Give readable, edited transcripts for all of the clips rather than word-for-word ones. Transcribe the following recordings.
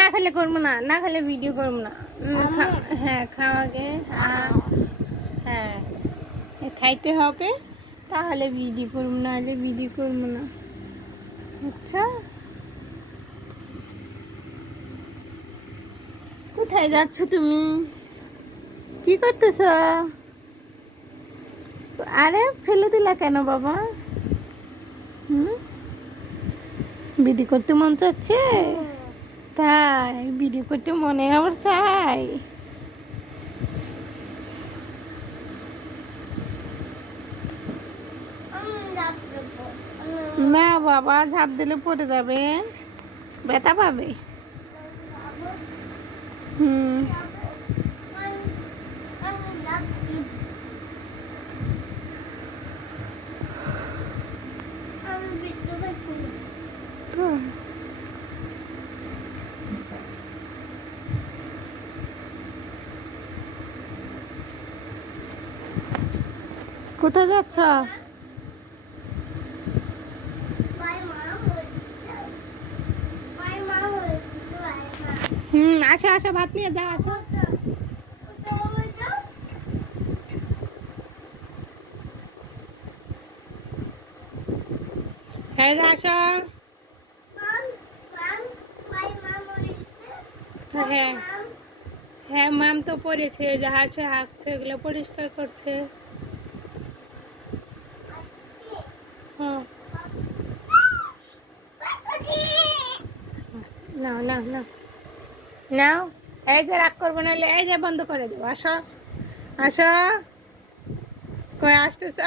না খেলে করবো না, না খেলে ভিডিও করবো না। হ্যাঁ খাও আগে। হ্যাঁ খাইতে হবে, তাহলে ভিডিও করবো, না হলে ভিডিও করবো না। আচ্ছা কোথায় যাচ্ছ তুমি? কি করতেছ? আরে ফেলে দিলা কেন বাবা? হুম, ভিডিও করতে মন চাচ্ছে? তাই ভিডিও করতে মনে আবার চাই? না বাবা, ঝাঁপ দিলে পড়ে যাবে, ব্যথা পাবে। হুম। কোথায় যাচ্ছ? আসো আসো, ভাত নিয়ে যাও, আসো। হ্যাঁ আসো। হ্যাঁ হ্যাঁ, মাম তো পড়েছে, যাচ্ছে হাঁকছে, এগুলো পরিষ্কার করছে। হ্যাঁ নাও নাও নাও নাও। এই যে রাগ করবো না, এই যে বন্ধ করে দেবো। আসো আসো, কই আসতেছ?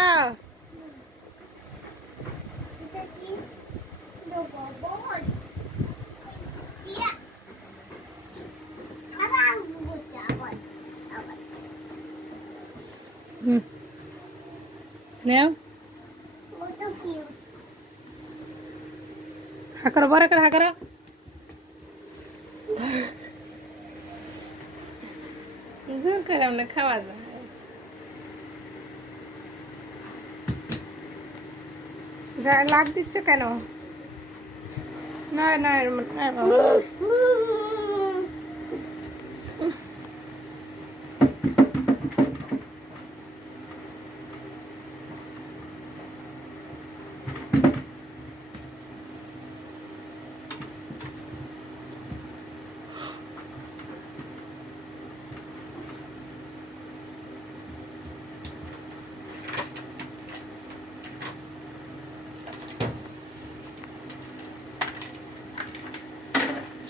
হুম নাও, হা করো, বড় করো, হা করো। জোর করে আমরা খাওয়া যায়। লাগ দিচ্ছ কেন? নয় নয় নয় বাবা।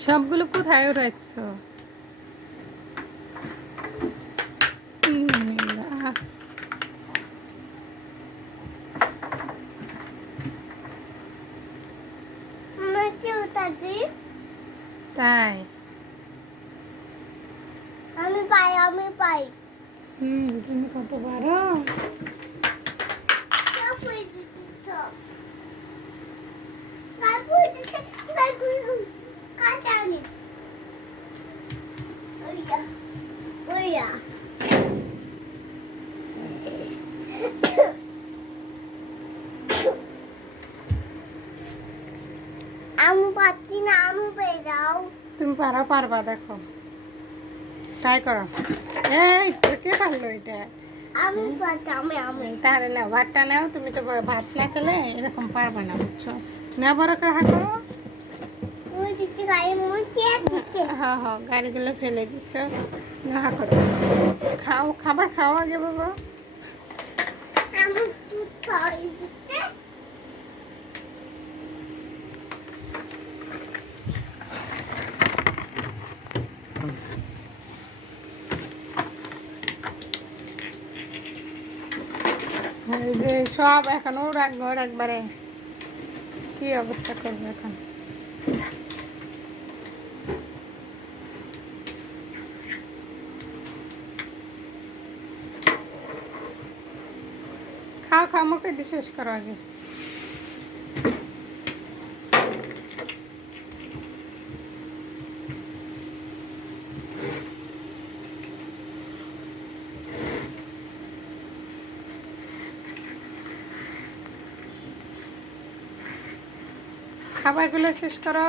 সবগুলো কোথায় উঠাচ্ছ? তাই আমি পাই, আমি পাই। তুমি কত পারো। আমি পাচ্ছি না, আমি পেয়ে যাও। তুমি পারো, পারবা, দেখো ট্রাই করো। এই কে পারলো এটা? আমি পাচ্ছি, আমি তাহলে না, ভাতটা নাও, তুমি তো ভাত না খেলে এরকম পারবে না, বুঝছো? না বড় করে হা করো। ওই দিকে গাড়ি মন চেয়ে দিচ্ছে। হ্যাঁ হ্যাঁ, গাড়িগুলো ফেলে দিচ্ছ, না হা করো। খাও, খাবার খাও আগে বাবা। আমি দুধ খাই দিচ্ছে। এই যে সব এখনো রাখবো, একবারে কি অবস্থা করবো এখন? খাও খাও, মুখে দিয়ে শেষ করো আগে। খাবারগুলো শেষ করো।